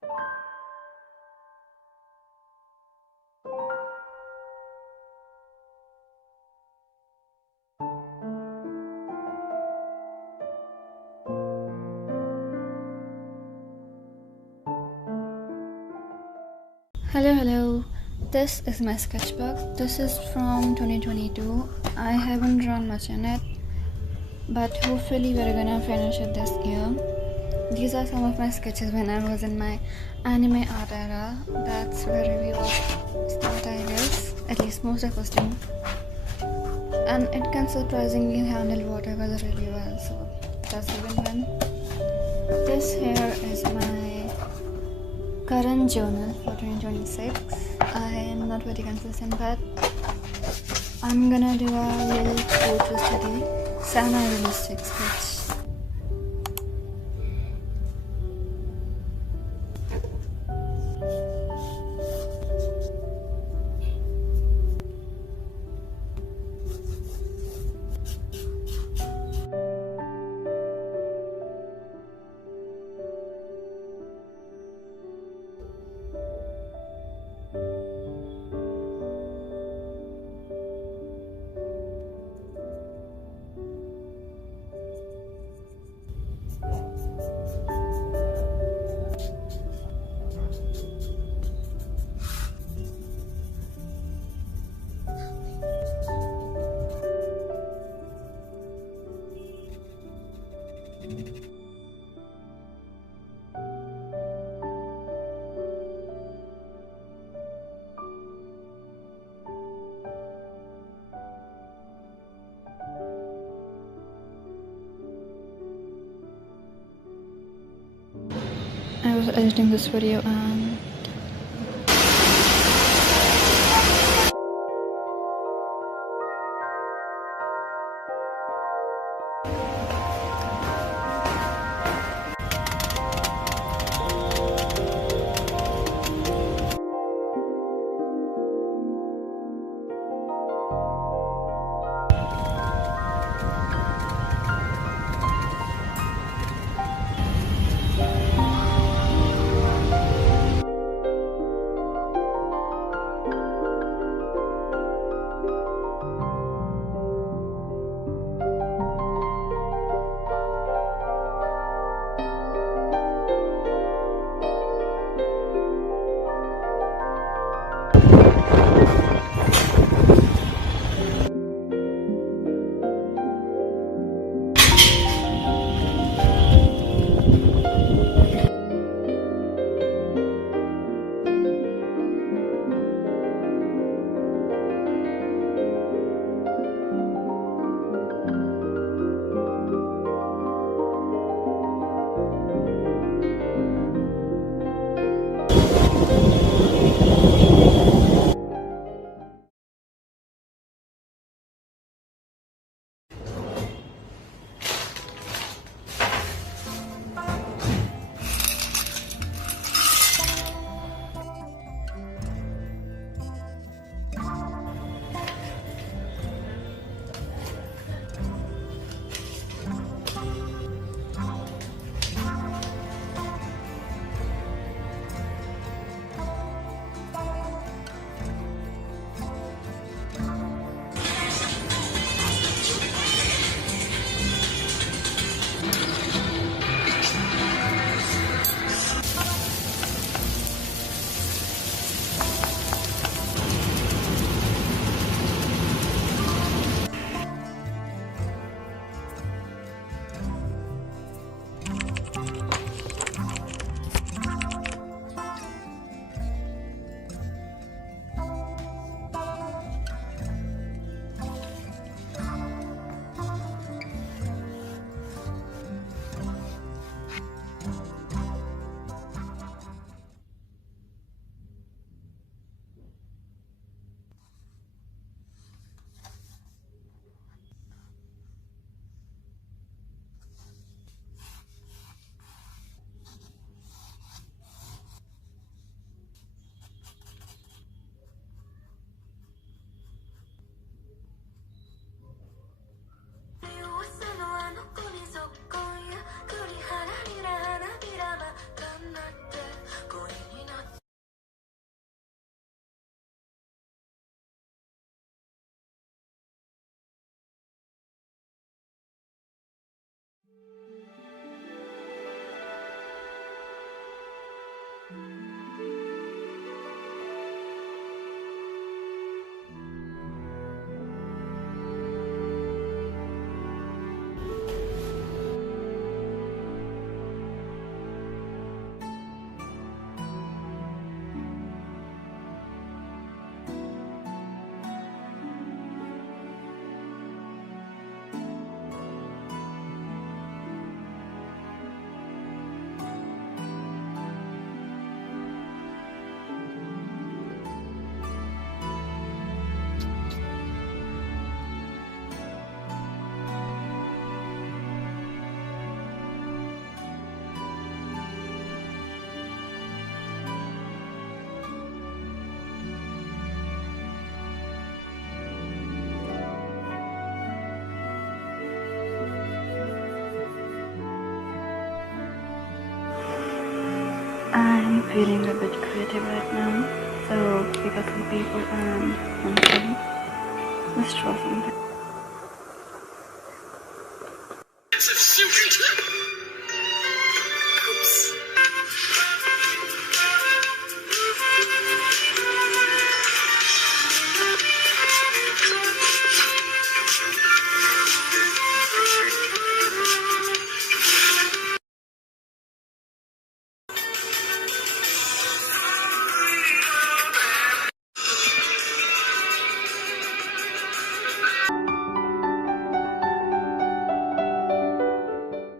Hello. This is my sketchbook. This is from 2022. I haven't drawn much in it, but hopefully we're gonna finish it this year. These are some of my sketches when I was in my anime art era. That's where we all start, I guess. At least most of us do. And it can surprisingly handle watercolor really well, so that's a win-win. This here is my current journal for 2026. I am not very consistent, but I'm gonna do a little photo study, semi-realistic sketch. I was editing this video and feeling a bit creative right now. So pick up some paper and pencil. Let's draw something.